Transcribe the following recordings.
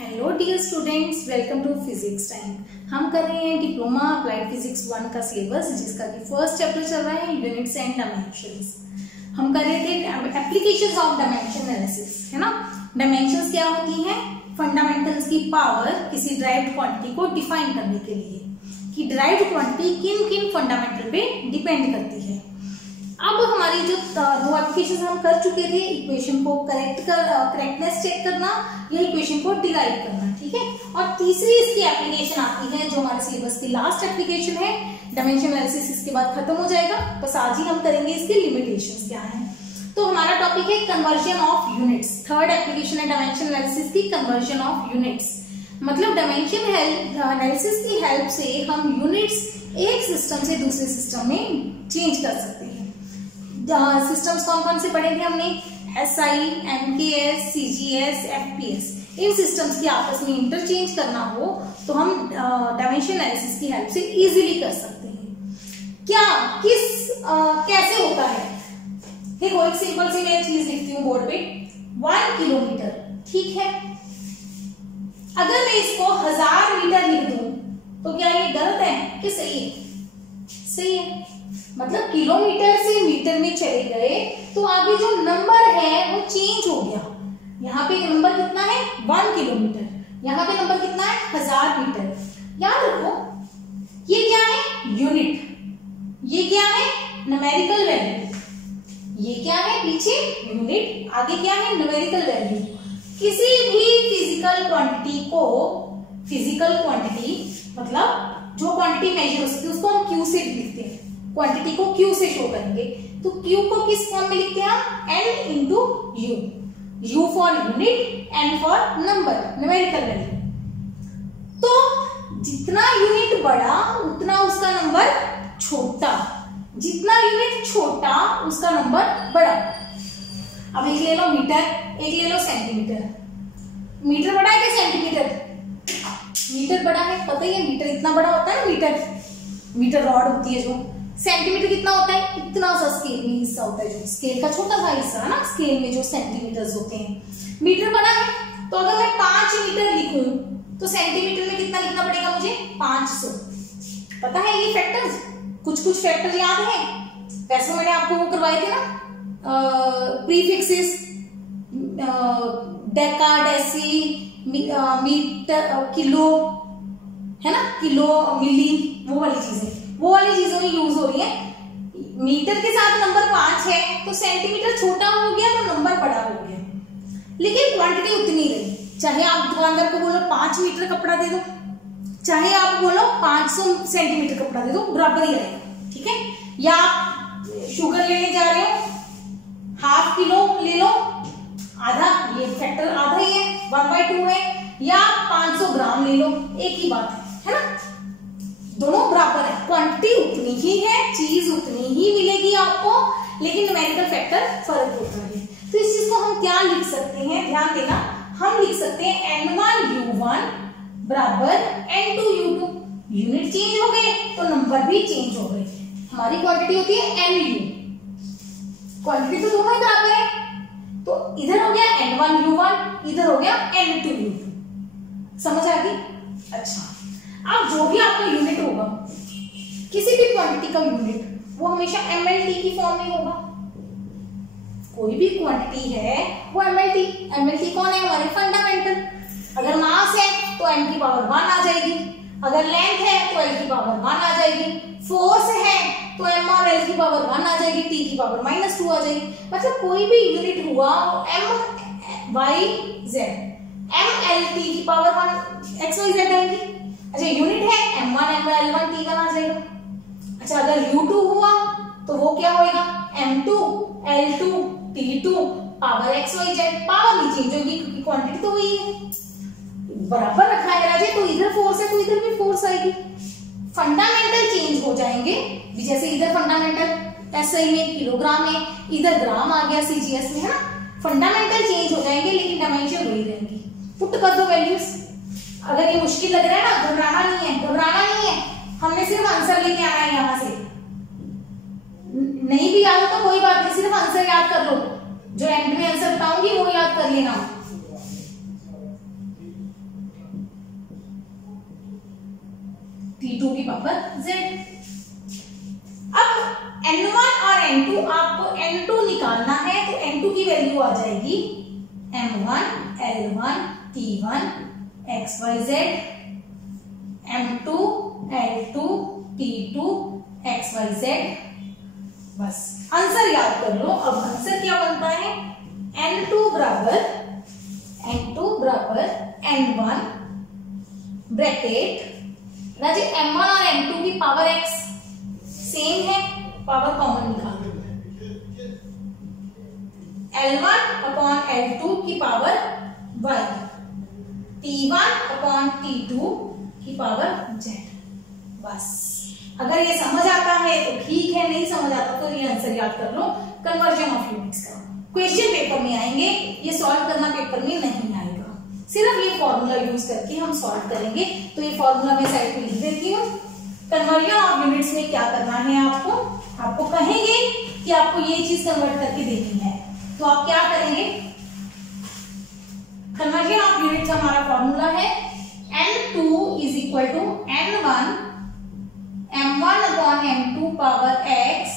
Hello dear students, welcome to physics time. हम कर रहे हैं डिप्लोमा अप्लाइड फिजिक्स 1 का सिलेबस, जिसका कि फर्स्ट चैप्टर चल रहा है यूनिट्स एंड डायमेंशंस। हम कर रहे थे एप्लीकेशंस ऑफ डायमेंशन एनालिसिस, है ना। डायमेंशंस क्या होती हैं? फंडामेंटल्स की पावर किसी ड्राइव्ड क्वांटिटी को डिफाइन करने के लिए कि ड्राइव्ड क्वांटिटी किन किन फंडामेंटल पे डिपेंड करती है। अब हमारी जो दो एप्लीकेशन हम कर चुके थे, इक्वेशन को करेक्टनेस चेक करना या इक्वेशन को डिराइव करना, ठीक है। और तीसरी इसकी एप्लीकेशन आती है जो हमारे सिलेबस की लास्ट एप्लीकेशन है, डायमेंशन एनालिसिस। इसके बाद खत्म हो जाएगा, बस आज ही हम करेंगे इसके लिमिटेशंस क्या है। तो हमारा टॉपिक है conversion of units. Third application है डायमेंशन एनालिसिस की कन्वर्जन ऑफ यूनिट्स। मतलब डायमेंशन एनालिसिस की हेल्प से हम यूनिट्स एक सिस्टम से दूसरे सिस्टम में चेंज कर सकते हैं। सिस्टम्स कौन कौन से पढ़े थे हमने? SI, MKS, CGS, FPS। इन सिस्टम्स की आपस में इंटरचेंज करना हो तो हम डायमेंशन एनालिसिस की हेल्प से इजीली कर सकते हैं। कैसे होता है? देखो, एक सिंपल सी मैं चीज लिखती हूँ बोर्ड पे, 1 किलोमीटर, ठीक है। अगर मैं इसको 1000 मीटर लिख दूं तो क्या ये गलत है कि सही है? सही है। मतलब किलोमीटर से मीटर में चले गए तो आगे जो नंबर है वो चेंज हो गया। यहाँ पे नंबर कितना है? 1 किलोमीटर। यहाँ पे नंबर कितना है? 1000 मीटर। याद रखो, ये क्या है? यूनिट। ये क्या है? Numerical value. ये क्या है? पीछे यूनिट, आगे क्या है? Numerical value. किसी भी फिजिकल क्वांटिटी मतलब जो क्वांटिटी मेजर हो सकती है उसको हम क्यू से लिखते हैं। क्वांटिटी को क्यू से शो करेंगे तो क्यू को किस फॉर्म में लिखते हैं हम? n into you. You for unit, n for number, numerical value. तो जितना यूनिट बड़ा उतना उसका नंबर छोटा, जितना यूनिट छोटा उसका नंबर बड़ा। अब एक ले लो मीटर, एक ले लो सेंटीमीटर। मीटर बड़ा है कि सेंटीमीटर? मीटर बड़ा है, पता ही है। मीटर इतना बड़ा होता है ना, मीटर रॉड होती है जो। सेंटीमीटर कितना होता है? इतना सा स्केल में हिस्सा होता है, जो स्केल का छोटा सा हिस्सा है ना, स्केल में जो सेंटीमीटर्स होते हैं। मीटर बड़ा है तो अगर मैं 5 मीटर लिखूं तो सेंटीमीटर में कितना लिखना पड़ेगा मुझे? 500। पता है ये फैक्टर्स? कुछ फैक्टर याद है? वैसे मैंने आपको वो करवाए थे ना, prefixes, deca, deci, metre, kilo, है ना, किलो, मिली, वो वाली चीजें यूज हो रही है। मीटर के साथ नंबर 5 है तो सेंटीमीटर छोटा हो गया तो नंबर बड़ा हो गया, लेकिन क्वांटिटी उतनी रही। चाहे आप दुकानदार को बोलो 5 मीटर कपड़ा दे दो, चाहे आप बोलो 500 सेंटीमीटर कपड़ा दे दो, बराबर ही आएगा, ठीक है। या आप शुगर लेने जा रहे हो, 1/2 किलो ले लो, आधा, ये फैक्टर आधा ही है, 1/2 है। या 500 ग्राम ले लो, एक ही बात है ना। दोनों बराबर है, क्वांटिटी उतनी ही है, चीज उतनी ही मिलेगी आपको, लेकिन न्यूमेरिकल फैक्टर फर्क होता है। तो इस चीज को हम क्या लिख सकते हैं? ध्यान देना, हम लिख सकते हैं n1u1 बराबर n2u2। यूनिट चेंज हो गए तो नंबर भी चेंज हो गए। हमारी क्वांटिटी होती है nu, क्वांटिटी तो दोनों ही बराबर है, तो इधर हो गया n1u1, इधर हो गया n2u2। समझ आ गई? अच्छा, अब जो भी आपका यूनिट होगा, किसी भी क्वांटिटी का यूनिट, वो हमेशा mlt की फॉर्म में होगा। कोई भी क्वांटिटी है वो mlt कौन है? हमारे फंडामेंटल। अगर मास है तो m की पावर 1 आ जाएगी, अगर लेंथ है तो l की पावर 1 आ जाएगी, फोर्स है तो m और l की पावर 1 आ जाएगी, t की पावर -2 आ जाएगी। मतलब कोई भी यूनिट हुआ m y z, mlt की पावर 1 x y z आएगी। अच्छा, यूनिट है m1 m1 l1 t1 आ जाएगा। अच्छा, अगर u2 हुआ तो वो क्या होएगा? m2 l2 t2 power x y z। Power नहीं चेंज होगी क्योंकि क्वांटिटी तो वही है, बराबर रखा है राजे। तो इधर फोर्स है तो इधर भी फोर्स आएगी। फंडामेंटल चेंज हो जाएंगे, जैसे इधर फंडामेंटल SI में किलोग्राम है, इधर ग्राम आ गया CGS में, है ना। फंडामेंटल चेंज हो जाएंगे लेकिन डायमेंशन वही रहेंगी। पुट कर दो वैल्यूज। अगर ये मुश्किल लग रहा है ना, घबराना नहीं है, हमने सिर्फ आंसर लेके आना है। यहां से नहीं भी याद हो तो कोई बात नहीं, सिर्फ आंसर याद कर लो। जो एंड में आंसर बताऊंगी वो याद कर लेना। T2 की पावर Z। अब N1 और N2, आपको N2 निकालना है तो N2 की वैल्यू आ जाएगी M1 L1 T1 XYZ, M2 L2 T2 XYZ। बस आंसर याद कर लो। अब आंसर क्या बनता है, N2 बराबर N1 ब्रैकेट राजे M1 और M2 की पावर X सेम है, पावर कॉमन निकाल दो, L1 अपॉन L2 की power Y, T1 upon T2 की पावर Z। बस अगर ये समझ आता है तो ठीक है, नहीं समझ आता तो ये आंसर याद कर लो। कन्वर्जन ऑफ यूनिट्स का क्वेश्चन पेपर में आएंगे, ये सॉल्व करना पेपर में नहीं आएगा, सिर्फ ये फॉर्मूला यूज करके हम सॉल्व करेंगे। तो ये फॉर्मूला मैं साइड पे लिख देती हूँ। कन्वर्जन ऑफ यूनिट्स में क्या करना है, आपको कहेंगे कि आपको ये चीज कन्वर्ट करके देनी है, तो आप क्या करेंगे, कन्वर्जन ऑफ यूनिट्स हमारा फॉर्मूला है N2 is equal to N1 M1 upon M2 power X,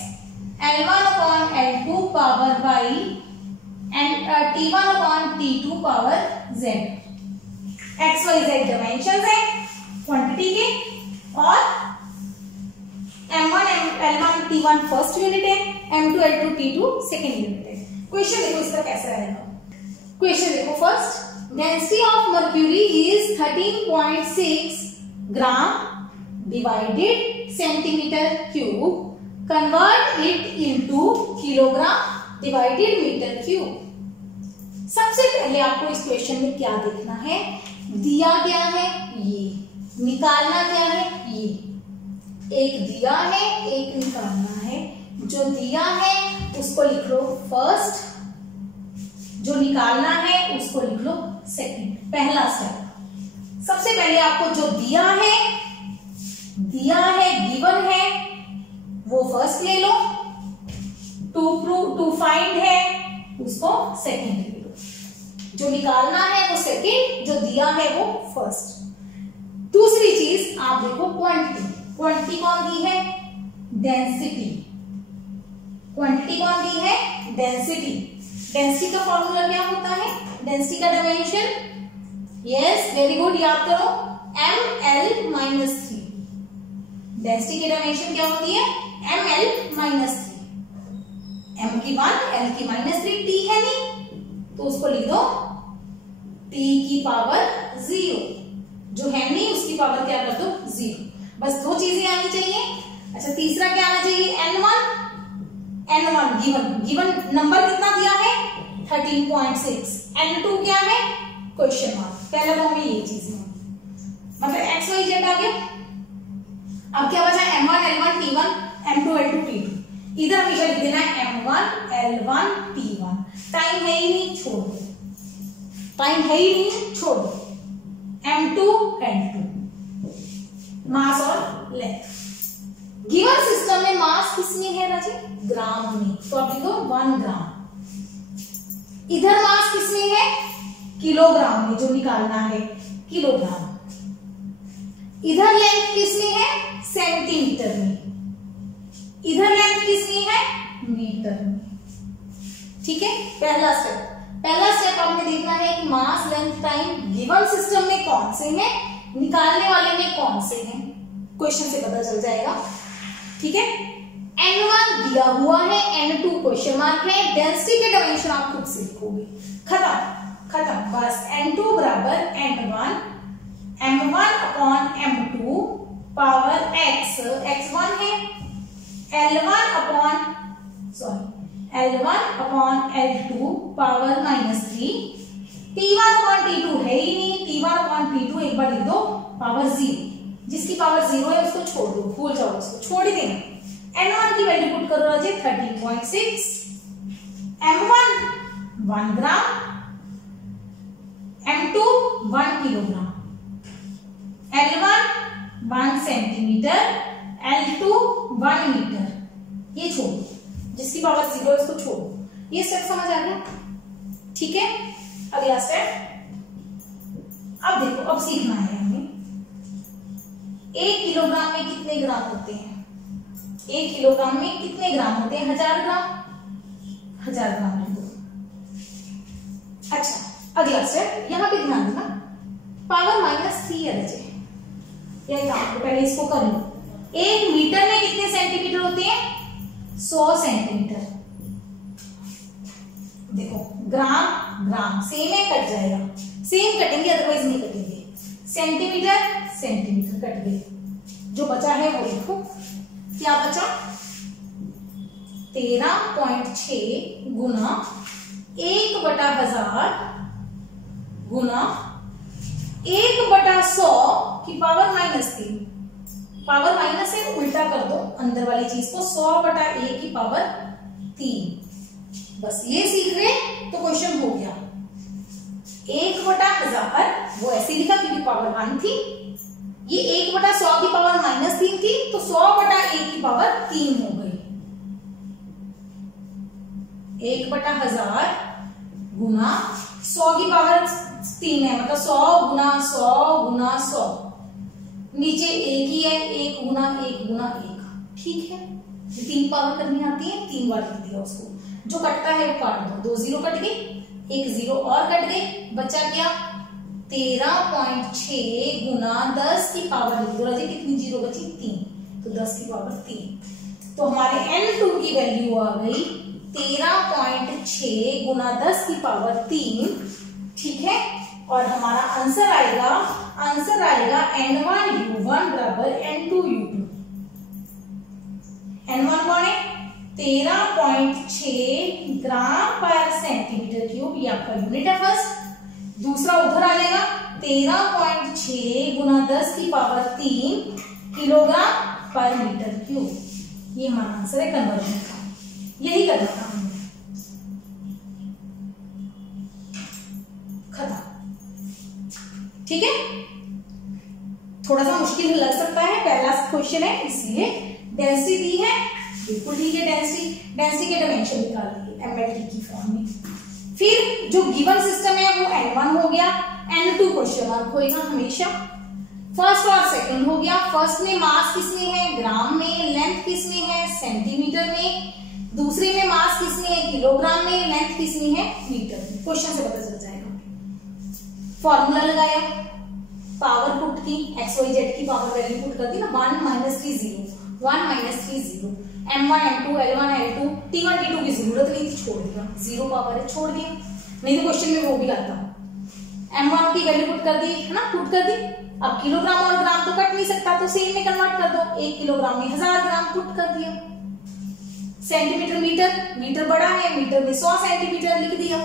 L1 upon L2 power Y and T1 upon T2 power Z। XYZ dimensions है क्वांटिटी के, और M1 L1 T1 first unit है, M2 L2 T2 second unit है। Question देखो इसका कैसा रहेगा। Question देखो, first density of mercury is 13.6 gram divided centimetre cube, convert it into kilogram divided metre cube. सबसे पहले आपको इस क्वेश्चन में क्या देखना है, दिया क्या है, ये निकालना क्या है, ये एक दिया है एक निकालना है। जो दिया है उसको लिख लो फर्स्ट, जो निकालना है उसको लिख लो सेकंड। पहला स्टेप, सबसे पहले आपको जो दिया है गिवन है वो फर्स्ट ले लो, टू फाइंड है उसको सेकंड ले लो, जो निकालना है वो सेकंड, जो दिया है वो फर्स्ट। दूसरी चीज आप देखो क्वांटिटी, क्वांटिटी कौन दी है, डेंसिटी, क्वांटिटी कौन दी है, डेंसिटी। डेंसिटी का फॉर्मूला क्या होता है, डेंसिटी का डायमेंशन, यस वेरी गुड, याद करो ML-3। डेंसिटी की डायमेंशन क्या होती है, ML-3। M की 1 L की -3, T है नहीं तो उसको लिख दो T की पावर 0, जो है नहीं उसकी पावर क्या कर दो 0। बस दो चीजें आनी चाहिए। अच्छा तीसरा क्या आना चाहिए, N1 गिवन नंबर कितना दिया है 13.6, N2 क्या है क्वेश्चन मार्क, पहले फॉर्म में ये चीजें मतलब XYZ आ गया। अब क्या बचा, M1 L1 T1 M2 L2 T2, इधर हमेशा लिख देना है M1 L1 T1। टाइम है ही नहीं छोड़ दो, टाइम है ही नहीं छोड़ दो, M2 L2, मास और लेंथ। गिवन सिस्टम में मास किसमें है राजी, ग्राम में, तो आप लिखो 1 ग्राम। इधर मास किसमें है, किलोग्राम में, जो निकालना है किलोग्राम। इधर लेंथ किसमें है, सेंटीमीटर में, इधर लेंथ किसमें है, मीटर में। ठीक है, पहला स्टेप आपने देखना है कि मास लेंथ टाइम गिवन सिस्टम में कौन से हैं, निकालने वाले में कौन से हैं, क्वेश्चन से पता चल जाएगा। ठीक है, N1 दिया हुआ है, N2 क्वेश्चन मार्क है, डेंसिटी के डायमेंशन आप खुद से लिखोगे, खत्म बस। N2 बराबर N1 M1 upon M2 power X, X1 है, L1 upon L2 power -3, T1 upon T2 है ही नहीं, T1 अपॉन T2 एक बार लिख दो पावर 0, जिसकी पावर 0 है उसको छोड़ दो, भूल जाओ उसको, छोड़ ही देना। N1 की वैल्यू पुट करो राजे 13.6, M1 1 gram, M2 1 kilogram, L1 1 centimetre, L2 1 metre. ये छोड़ दो, जिसकी पावर 0 है उसको छोड़ दो। ये स्टेप समझ आ गया। ठीक है, अगला स्टेप अब देखो, अब सीखना है हमें 1 किलोग्राम में कितने ग्राम होते हैं? 1 किलोग्राम में कितने ग्राम होते हैं? 1000 ग्राम। 1000 ग्राम लिख दो। अच्छा, अगला स्टेप यहाँ पे ध्यान देना, पावर -3 है बच्चे, यही काम, पहले इसको कर लो। 1 मीटर में कितने सेंटीमीटर होते हैं? 100 सेंटीमीटर। देखो ग्राम ग्राम सेम है, कट जाएगा, सेम कटेंगे, अदरवाइज नहीं कटेंगे। सेंटीमीटर सेंटीमीटर कट गए, जो बचा है वो लिखो। क्या बचा? 13.6 गुना 1/1000 गुना 1/100 की पावर -3। पावर माइनस से उल्टा कर दो अंदर वाली चीज को, 100/1 की पावर 3। बस ये सीख रहे तो क्वेश्चन हो गया। 1/1000 वो ऐसे लिखा क्योंकि पावर 1 थी, ये 1/100 की पावर -3 थी, तो 100/1 की पावर 3 हो गई। 1/1000 गुना 100 की पावर 3 है, मतलब 100 गुना 100 गुना 100, नीचे 1 ही है, 1 गुना 1 गुना 1, ठीक है। 3 पावर करनी आती है, 3 बार लिख दिया उसको, जो कटता है वो काट दो, 2 0 कट गई, 1 0 और कट गई, बचा क्या? 13.6 गुना 10 की पावर लिख दो, कितनी जीरो बची? 3, तो 10 की पावर 3। तो हमारे N2 की वैल्यू आ गई 13.6 गुना 10 की पावर 3, ठीक है। और हमारा आंसर आएगा N1U1 बराबर N2U2। N1 कौन है? 13.6 ग्राम पर सेंटीमीटर क्यूब, ये आपका यूनिट है फर्स्ट। दूसरा उधर आ जाएगा 13.6 गुना 10 की पावर 3 किलोग्राम पर मीटर क्यूब। ये हमारा आंसर है कन्वर्जन का, यही करना था हमने। खत्म, ठीक है। थोड़ा सा मुश्किल लग सकता है, पहला क्वेश्चन है इसलिए। डेंसिटी दी है, बिल्कुल ठीक है। डेंसिटी के डायमेंशन निकाल दिए एमएलटी की फॉर्म में। फिर जो गिवन सिस्टम है वो N1 हो गया, N2 क्वेश्चन मार्क होएगा हमेशा। फर्स्ट और सेकंड हो गया। फर्स्ट में मास किसमें है? ग्राम में। लेंथ किसमें है? सेंटीमीटर में। दूसरे में मास किसमें है? किलोग्राम में। लेंथ किसमें है? मीटर में। क्वेश्चन से पता चल जाएगा। फॉर्मूला लगाया, पावर पुट की, XYZ की पावर वैल्यू पुट कर दी ना, 1 - 3 0, 1 - 3 0, M1 M2 L1 L2 T1 T2 की जरूरत नहीं थी, छोड़ दिया, 0 पावर है, छोड़ दिया, नहीं तो क्वेश्चन में वो भी आता। M1 की वैल्यू पुट कर दी है ना, पुट कर दी। अब किलोग्राम और ग्राम तो कट नहीं सकता, तो सेम में कन्वर्ट कर दो, 1 किलोग्राम में 1000 ग्राम पुट कर दिया। सेंटीमीटर मीटर, मीटर बड़ा है, मीटर में 100 सेंटीमीटर लिख दिया,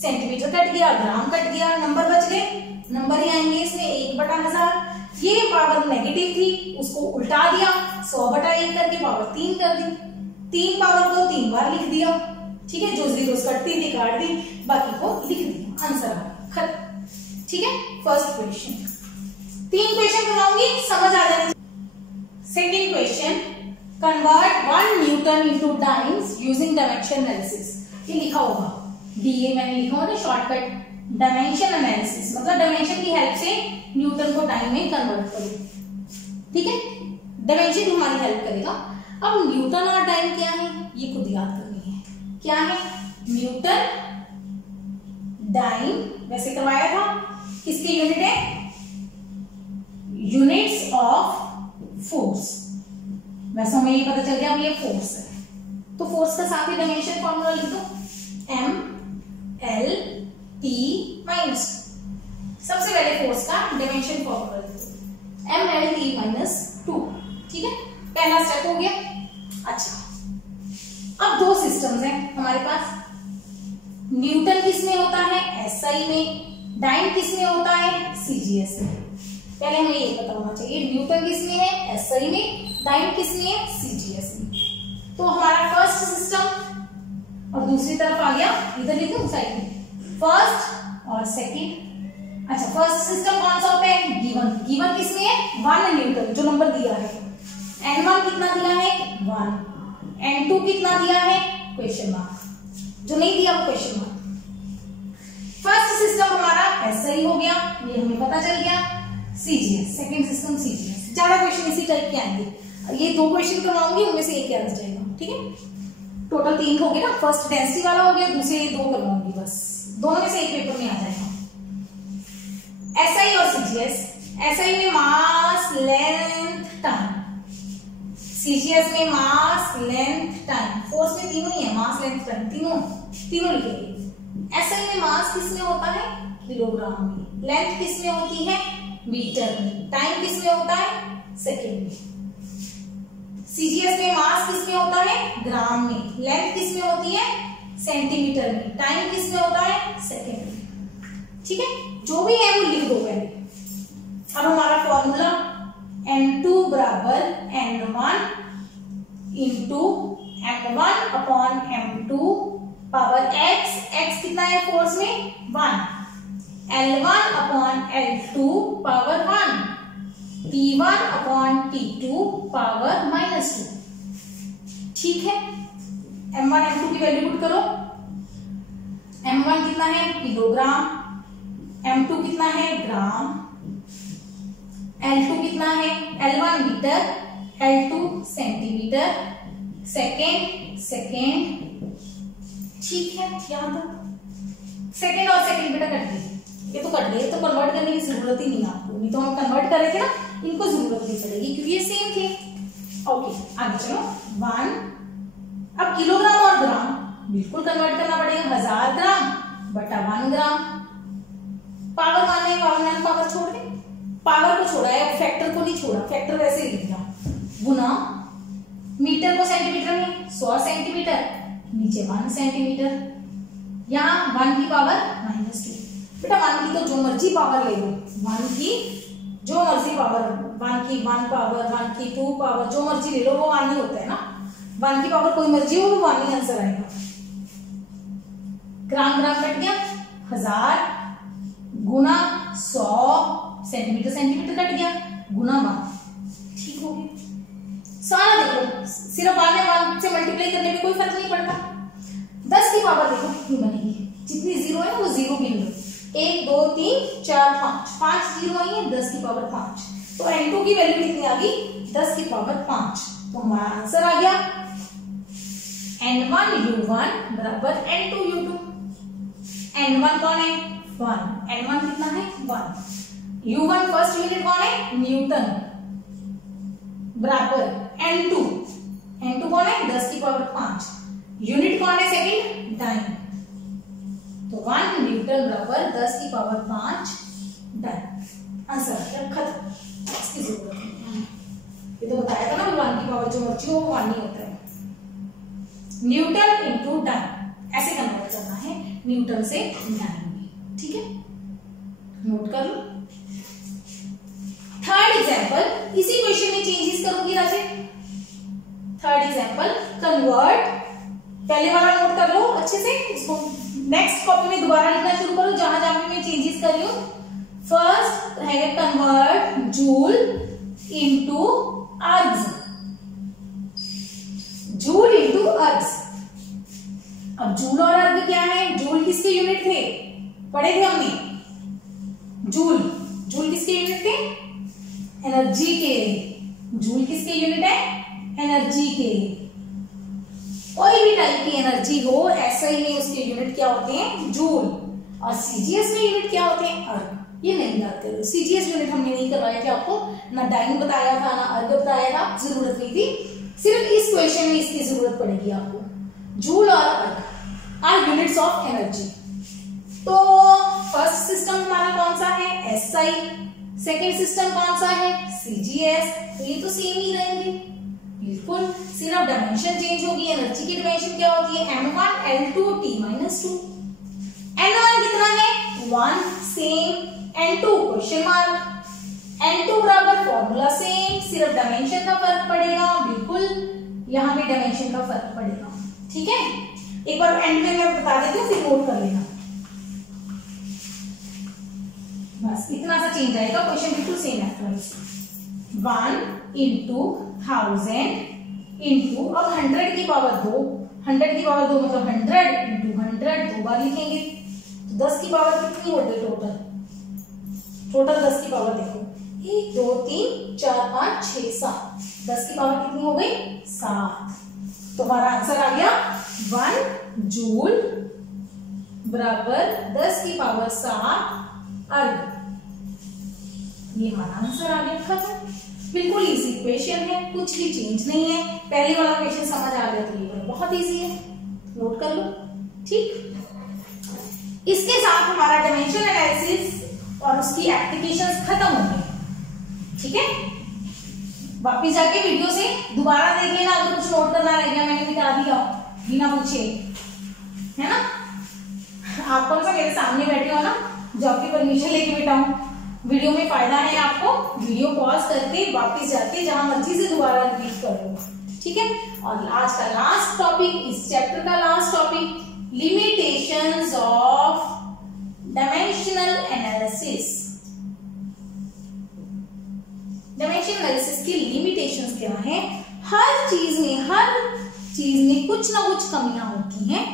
सेंटीमीटर कट गया, ग्राम कट गया, नंबर बच गए, नंबर ही आएंगे इसमें 1/1000। ये पावर नेगेटिव थी, उसको उल्टा दिया, 100/1 करके पावर 3 कर दी, 3 पावर को 3 बार लिख दिया, ठीक है। जो जीरोस कटती थी काट दी, बाकी को लिख दिया, आंसर आ गया, खत्म, ठीक है। First question. 3 क्वेश्चन बनाऊंगी, समझ आ जाएगी। Second question, convert 1 Newton into times using dimension analysis. ये लिखा होगा, डीए मैंने लिखा होगा शॉर्टकट, डायमेंशन एनालिसिस मतलब डायमेंशन की हेल्प से न्यूटन को टाइम में कन्वर्ट करो, ठीक है। डायमेंशन हमारी हेल्प करेगा। अब न्यूटन और टाइम क्या है ये खुद याद करनी है। क्या है? न्यूटन टाइम वैसे करवाया था, किसकी यूनिट है? Units of force. वैसे हमें ये पता चल गया अब ये फोर्स है, तो फोर्स का साथ ही डायमेंशन फॉर्मूला लिख दो, M/L/T माइनस, सबसे पहले फोर्स का डायमेंशन फॉर्मूला लिख दो, M/L/T-2, ठीक है। पहला स्टेप हो गया। अच्छा, अब 2 सिस्टम्स हैं हमारे पास। न्यूटन किसमें होता है? SI में। टाइम किसमें होता है? CGS में। पहले हमें ये पता होना चाहिए, न्यूटन किसमें है? SI में। टाइम किसमें है? CGS में। तो हमारा फर्स्ट सिस्टम और दूसरी तरफ आ गया, इधर लिख दो साइड में, फर्स्ट और सेकंड। अच्छा, फर्स्ट सिस्टम कौन सा होता है? गिवन किसमें है? 1 न्यूटन, जो नंबर दिया है। N1 कितना दिया है? 1। N2 कितना दिया है? क्वेश्चन मार्क, जो नहीं दिया वो क्वेश्चन मार्क। फर्स्ट सिस्टम हमारा SI हो गया, ये हमें पता चल गया। CGS, second system CGS. ज्यादा क्वेश्चन इसी टाइप के आएंगे, ये 2 क्वेश्चन करवाऊंगी, उनमें से एक याद आ जाएगा, ठीक है। टोटल 3 हो गए ना, फर्स्ट डेंसिटी वाला हो गया, दूसरे 2 करवाऊंगी बस, दोनों में से एक पेपर में आ जाएगा। एसआई और सीजीएस, एसआई में मास लेंथ टाइम, सीजीएस में मास लेंथ टाइम, फोर्स में तीनों ही है, मास लेंथ टाइम तीनों लिखेंगे। एसआई में मास किसमें होता है, किलोग्राम में, लेंथ किसमें होती है, मीटर में, टाइम किसमें होता है, सेकेंड में। सीजीएस में मास किसमें होता है, ग्राम में, लेंथ किसमें होती है, सेंटीमीटर में, टाइम किसमें होता है, सेकेंड में, ठीक है। जो भी है वो लिख दो पहले। अब हमारा फॉर्मूला N2 बराबर N1 into M1 upon M2 power x कितना है फोर्स में 1, L1 upon L2 power 1, T1 upon T2 power -2, ठीक है। M1 M2 की वैल्यू पुट करो। M1 कितना है, किलोग्राम, M2 कितना है, ग्राम, L2 कितना है, L1 metre, L2 centimetre, second, ठीक है। यहाँ तक सेकेंड और सेकेंड बेटा कट गई, ये तो कट गई, तो कन्वर्ट करने की जरूरत ही नहीं है आपको, नहीं तो हम कन्वर्ट कर रहे थे ना, इनको जरूरत नहीं पड़ेगी क्योंकि ये सेम थे। ओके आगे चलो, 1, अब किलोग्राम और ग्राम बिल्कुल कन्वर्ट करना पड़ेगा, 1000 ग्राम बटा 1 ग्राम, पावर 1 है, पावर छोड़ दे, पावर को छोड़ा है, फैक्टर को नहीं छोड़ा, फैक्टर वैसे ही लिखना, गुना मीटर को सेंटीमीटर में 100 सेंटीमीटर, नीचे 1 सेंटीमीटर, यहाँ 1 की पावर -2, बेटा 1 की तो जो मर्जी पावर ले लो, 1 की जो मर्जी पावर, 1 की 1 पावर, 1 की 2 पावर, जो मर्जी ले लो, वो 1 ही होता है ना, 1 की पावर कोई मर्जी हो वो 1 ही आंसर आएगा। ग्राम कट गया, 1000 गुना 100 सेंटीमीटर कट गया, गुना 1, ठीक हो गया। सारा देखो, सिर्फ 1 से मल्टीप्लाई करने में कोई फर्क नहीं पड़ता। 10 की पावर देखो कितनी बनेगी, जितनी जीरो है वो जीरो गिन लो, 1 2 3 4 5 जीरो आई है, 10 की पावर 5, तो N2 की वैल्यू कितनी आ गई, 10 की पावर 5, तो हमारा आंसर आ गया N1 U1 बराबर N2 U2। N1 कौन है, 1, N1 कितना है, 1, U1 फर्स्ट यूनिट कौन है, न्यूटन, बराबर N2 कौन है, 10 की पावर 5, यूनिट कौन है सेकंड, डाइन, तो 1 न्यूटन बराबर 10 की पावर 5 डाइन, आंसर खत्म, इसकी जरूरत नहीं, ये तो बताया था ना 1 की पावर जो मर्जी हो वो 1 ही होता है। न्यूटन इंटू डाइन ऐसे कन्वर्ट करना है, न्यूटन से डाइन में, ठीक है, नोट कर लो। थर्ड एग्जाम्पल, इसी क्वेश्चन में चेंजेस करूंगी राजे। थर्ड एग्जाम्पल, कन्वर्ट, पहले वाला नोट कर लो अच्छे से, इसको नेक्स्ट कॉपी में दोबारा लिखना शुरू करो जहां जहां मैं चेंजेस कर रही हूं। फर्स्ट रहेगा convert joule into ergs, joule into ergs. अब जूल और अर्ग क्या है, जूल किसके यूनिट थे, पढ़े थे हमने, जूल किसके यूनिट थे, एनर्जी के, जूल किसके यूनिट है, एनर्जी के, कोई भी टाइप की एनर्जी हो ऐसा ही नहीं, उसके यूनिट क्या होते हैं, जूल, और सीजीएस के यूनिट क्या होते हैं, अर्ग। ये नहीं याद करो, सीजीएस यूनिट हमने नहीं करवाया था आपको, ना डाइन बताया था ना अर्ग बताया था, जरूरत नहीं थी, सिर्फ इस क्वेश्चन में इसकी जरूरत पड़ेगी आपको, जूल और अर्ग आर यूनिट्स ऑफ एनर्जी। तो फर्स्ट सिस्टम हमारा कौन सा है, एसआई, सेकेंड सिस्टम कौन सा है, सीजीएस, तो ये तो सेम ही रहेंगे बिल्कुल, सिर्फ डायमेंशन चेंज होगी। एनर्जी की डायमेंशन क्या होती है, M1 L2 T-2, N1 कितना है 1, same, N2 question mark, N2 बराबर फॉर्मूला सेम, सिर्फ डायमेंशन का फर्क पड़ेगा, बिल्कुल यहाँ पे डायमेंशन का फर्क पड़ेगा, ठीक है। एक बार एंड में मैं बता देती हूँ, फिर नोट कर लेना, बस इतना सा चेंज आएगा, क्वेश्चन बिल्कुल सेम है। 1 इंटू 1000 इंटू, अब 100 की पावर 2, 100 की पावर 2 मतलब 100 इंटू 100 दो बार लिखेंगे, तो 10 की पावर कितनी होती है टोटल 10 की पावर देखो, 1 2 3 4 5 6 7, 10 की पावर कितनी हो गई? 7। तो हमारा आंसर आ गया 1 जूल बराबर 10 की पावर 7 अर्ग। ये हमारा आंसर आ गया, खत्म। बिल्कुल इजी इक्वेशन है, कुछ भी चेंज नहीं है। पहले वाला क्वेश्चन समझ आ गया तो ये वाला बहुत इजी है, नोट कर लो। ठीक, इसके साथ हमारा डायमेंशन एनालिसिस और उसकी एप्लीकेशंस खत्म हो गई। ठीक है, वापिस जाके वीडियो से दोबारा देख लेना, अगर कुछ नोट करना रह गया मैंने बता दिया बिना पूछे, है ना। आप कौन सा मेरे सामने बैठे हो ना, जो आपकी परमिशन लेके बैठा हूं। वीडियो में फायदा है आपको, वीडियो पॉज करके वापस जाके जहां मर्जी से दोबारा रिपीट कर लो। ठीक है, और आज का लास्ट टॉपिक, इस चैप्टर का last topic, limitations of dimensional analysis. Dimension analysis की लिमिटेशंस क्या है? हर चीज में कुछ ना कुछ कमियां होती हैं,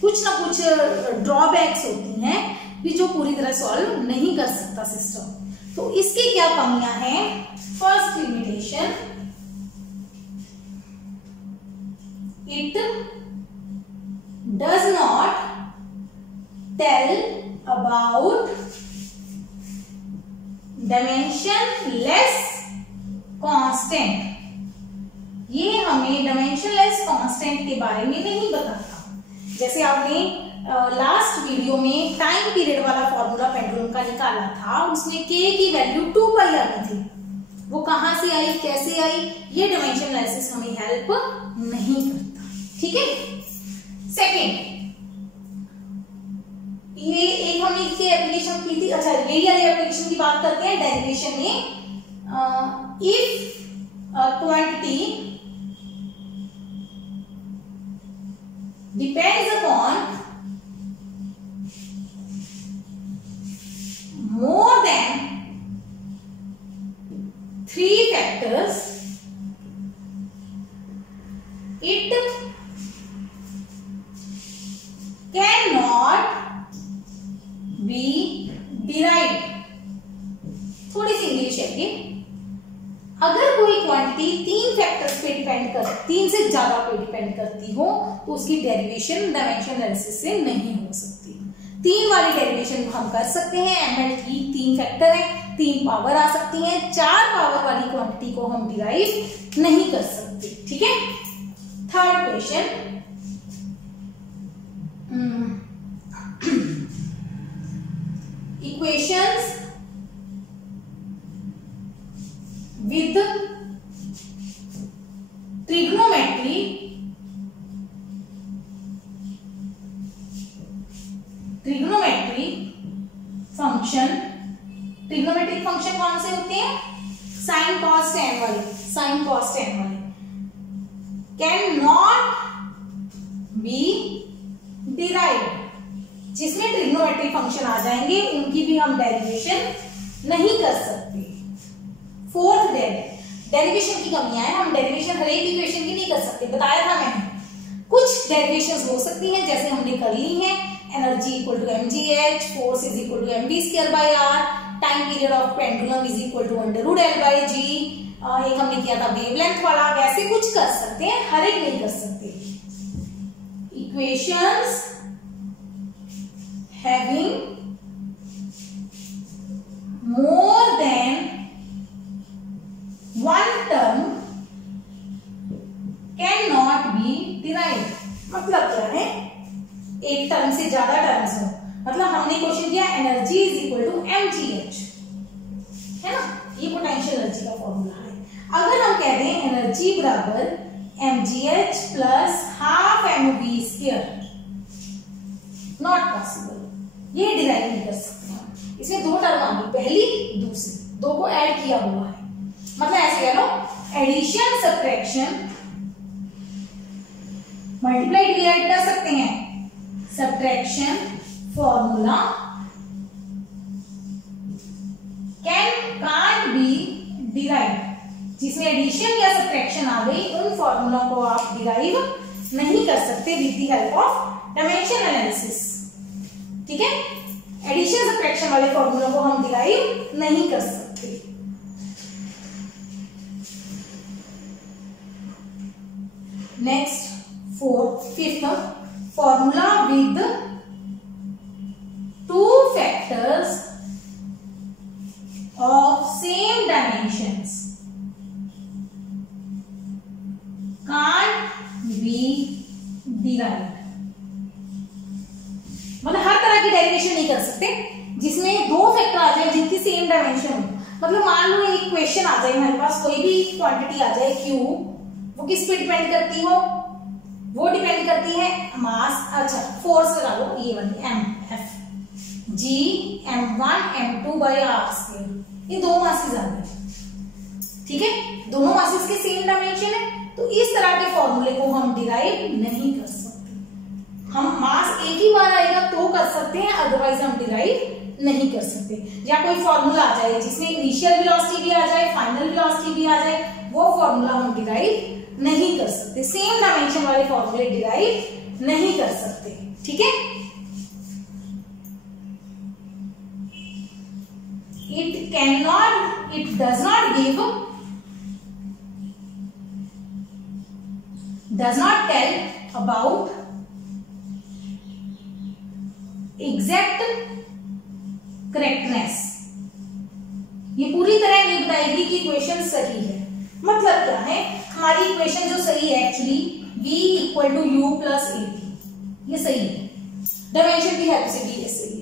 कुछ ना कुछ ड्रॉबैक्स होती हैं भी जो पूरी तरह सॉल्व नहीं कर सकता सिस्टम। तो इसकी क्या कमियां हैं? First limitation, it does not tell about dimensionless constant. ये हमें डायमेंशनलेस कांस्टेंट के बारे में नहीं बताता। जैसे आपने लास्ट वीडियो में टाइम पीरियड वाला फॉर्मूला पेंडुलम का निकाला था, उसमें k की वैल्यू 2 पाई आ गई थी। वो कहां से आई, कैसे आई, ये डायमेंशन एनालिसिस हमें हेल्प नहीं करता। ठीक है, सेकेंड, ये एक हमने इसकी एप्लीकेशन की थी। अच्छा, यही वाली एप्लीकेशन की बात करते हैं डेरिवेशन में। If quantity depends upon more than 3 factors, it cannot be derived। थोड़ी सी इंग्लिश है ये। अगर कोई क्वांटिटी 3 फैक्टर्स पे डिपेंड कर, 3 से ज्यादा पे डिपेंड करती हो, तो उसकी डेरिवेशन डायमेंशन एनालिसिस से नहीं हो सकती। 3 वाली डेरिवेशन हम कर सकते हैं, एमएल की 3 फैक्टर है, 3 पावर आ सकती है। 4 पावर वाली क्वांटिटी को हम डिराइव नहीं कर सकते। ठीक है, third question, equations with trigonometry function, trigonometric function कौन से होते हैं? साइन कॉस टेन वाले, कैन नॉट बी डिराइव्ड। जिसमें ट्रिग्नोमेट्रिक फंक्शन आ जाएंगे उनकी भी हम डेरिवेशन नहीं कर सकते। फोर्थ, डेरिवेशन की कमियां है, हम डेरिवेशन हर एक इक्वेशन की नहीं कर सकते, बताया था मैंने। कुछ डेरिवेशंस हो सकती हैं, जैसे हमने कर ली है, energy equal to mgh, force is equal to mv square by r, time period of pendulum is equal to √L/g, एक हमने किया था वेवलेंथ वाला। वैसे कुछ कर सकते हैं, हर एक नहीं कर सकते। Equations having more than 1 term can not be derived. मतलब क्या है? एक टर्म से ज्यादा टर्म्स हो, मतलब हमने क्वेश्चन किया energy is equal to mgh, है ना, ये पोटेंशियल एनर्जी का फॉर्मूला है। अगर हम कह दें एनर्जी बराबर mgh plus half mv square, not possible, ये डिराइव नहीं कर सकते हम। इसमें 2 टर्म आ गई, पहली दूसरी, 2 को ऐड किया हुआ है। मतलब ऐसे कह लो, एडिशन सब्ट्रैक्शन, मल्टीप्लाई डिवाइड कर सकते हैं, subtraction formula can't be derived. जिसमें एडिशन या सब्ट्रैक्शन आ गई, उन फॉर्मूला को आप डिराइव नहीं कर सकते with the help of dimension analysis. ठीक है, एडिशन सब्ट्रैक्शन वाले फॉर्मूला को हम डिराइव नहीं कर सकते। Next fifth, formula with 2 factors of same dimensions can't be derived। मतलब हर तरह की डेरिवेशन नहीं कर सकते जिसमें 2 फैक्टर आ जाए जिनकी सेम डायमेंशन हो। मतलब मान लो एक क्वेश्चन आ जाए हमारे पास, कोई भी क्वांटिटी आ जाए Q, वो किस पे डिपेंड करती हो? वो डिपेंड करती है मास, अच्छा फोर्स लगा लो, ये वाली Mf G M1 M2 by R², ये 2 मासेस आ गए, ठीक है, दोनों मासेस के सेम डायमेंशन है। तो इस तरह के फॉर्मूले को हम डिराइव नहीं कर सकते। हम मास एक ही बार आएगा तो कर सकते हैं, अदरवाइज हम डिराइव नहीं कर सकते। या कोई फॉर्मूला आ जाए जिसमें इनिशियल वेलोसिटी भी आ जाए, फाइनल वेलोसिटी भी आ जाए, वो फॉर्मूला हम डिराइव नहीं कर सकते। सेम डायमेंशन वाले फॉर्मूले डिराइव नहीं कर सकते, ठीक है। it does not tell about exact correctness। ये पूरी तरह नहीं बताएगी कि इक्वेशन सही है। मतलब क्या है, हमारी इक्वेशन जो सही है actually v equal to u plus at, ये सही है, डायमेंशन की हेल्प से भी ये सही है।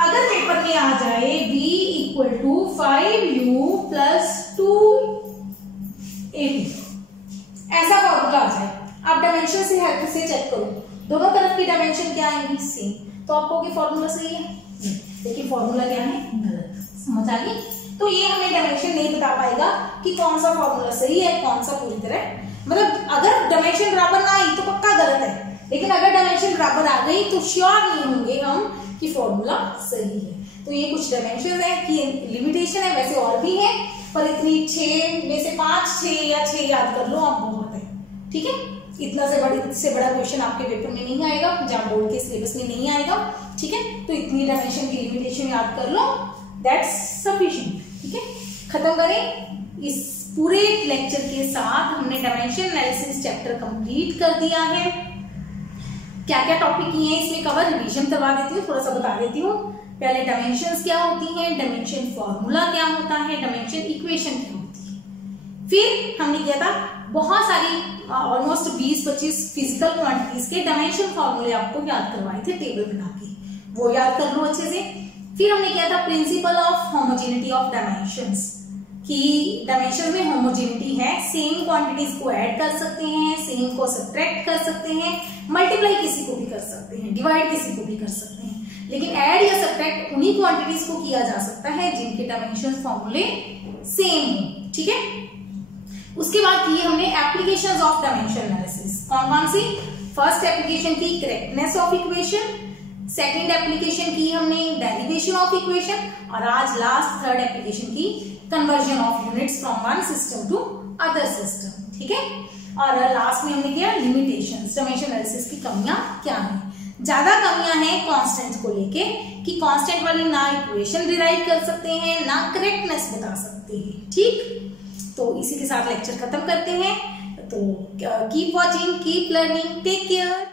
अगर पेपर में आ जाए v equal to 5u plus 2at, ऐसा फॉर्मूला आ जाए, आप डायमेंशन से हेल्प से चेक करो, दोनों तरफ की डायमेंशन क्या आएंगी? सेम, तो आपको कि फॉर्मूला सही है, लेकिन फॉर्मूला क्या है? गलत। समझ आ गई? तो ये हमें डायमेंशन नहीं बता पाएगा कि कौन सा फॉर्मूला सही है, कौन सा पूरी तरह, मतलब अगर डायमेंशन बराबर ना आई तो पक्का गलत है, लेकिन अगर डायमेंशन बराबर आ गई तो श्योर नहीं होंगे हम कि फॉर्मूला सही है। तो ये कुछ डायमेंशन है कि लिमिटेशन है, वैसे और भी है, पर इतनी 6 में से 5, 6 या 6 याद कर लो आप, बहुत है, ठीक है। इतना से बड़ा क्वेश्चन आपके पेपर में नहीं आएगा, जहां बोर्ड के सिलेबस में नहीं आएगा, ठीक है। तो इतनी डायमेंशन की लिमिटेशन याद कर लो, दैट्स सफिशिएंट, ठीक है। खत्म करें। इस पूरे लेक्चर के साथ हमने डायमेंशन एनालिसिस चैप्टर कंप्लीट कर दिया है। क्या क्या टॉपिक किए हैं इसमें कवर, रिवीजन करवा देती हूँ, थोड़ा सा बता देती हूँ। पहले डायमेंशंस क्या होती हैं, डायमेंशन फॉर्मूला क्या होता है, डायमेंशन इक्वेशन क्या होती है। फिर हमने किया था बहुत सारी ऑलमोस्ट 20-25 फिजिकल क्वांटिटीज के डायमेंशन फॉर्मूले आपको याद करवाए थे टेबल बना के, वो याद कर लो अच्छे से। फिर हमने किया था principle of homogeneity of dimensions, कि डायमेंशन में होमोजेनिटी है, सेम क्वांटिटीज को ऐड कर सकते हैं, सेम को सब्ट्रैक्ट कर सकते हैं, मल्टीप्लाई किसी को भी कर सकते हैं, डिवाइड किसी को भी कर सकते हैं, लेकिन ऐड या सब्ट्रैक्ट उन्हीं क्वांटिटीज को किया जा सकता है जिनके डायमेंशन फॉर्मूले सेम हो, ठीक है। उसके बाद की हमने एप्लीकेशंस ऑफ डायमेंशन एनालिसिस, कौन कौन सी? फर्स्ट एप्लीकेशन की correctness of equation, second application की हमने डेरिवेशन ऑफ इक्वेशन, और आज लास्ट थर्ड एप्लीकेशन की conversion of units from one system to other system, ठीक है। और लास्ट में हमने किया लिमिटेशंस, डायमेंशन एनालिसिस की कमियां क्या हैं। ज्यादा कमियां हैं कांस्टेंट को लेके, कि कांस्टेंट वाली ना इक्वेशन डिराइव कर सकते हैं, ना करेक्टनेस बता सकते हैं, ठीक। तो इसी के साथ लेक्चर खत्म करते हैं। तो keep watching, keep learning, take care.